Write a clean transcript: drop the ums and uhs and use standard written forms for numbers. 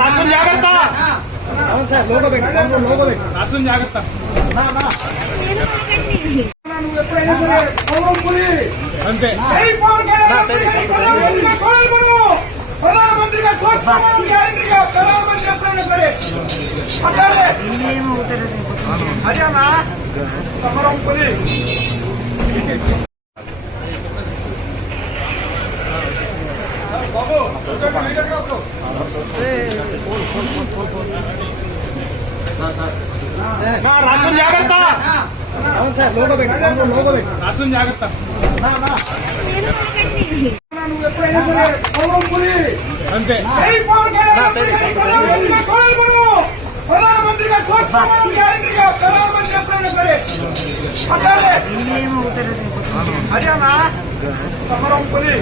రాష్ట్రం జాగ్రత్త, రాష్ట్రం జాగ్రత్త. నువ్వు ఎప్పుడైనా సరే అంతే ప్రధానమంత్రిగా ప్రధానమంత్రి ఎప్పుడైనా సరే అదేనా సమరం పులి. బాబు రాష్ట్రం జాగ్రత్త, రాష్ట్రం జాగ్రత్త. నువ్వు ఎప్పుడైనా సరే అంతే ప్రధానమంత్రిగా ప్రధానమంత్రి ఎప్పుడైనా సరే అదేనా సమరం పులి.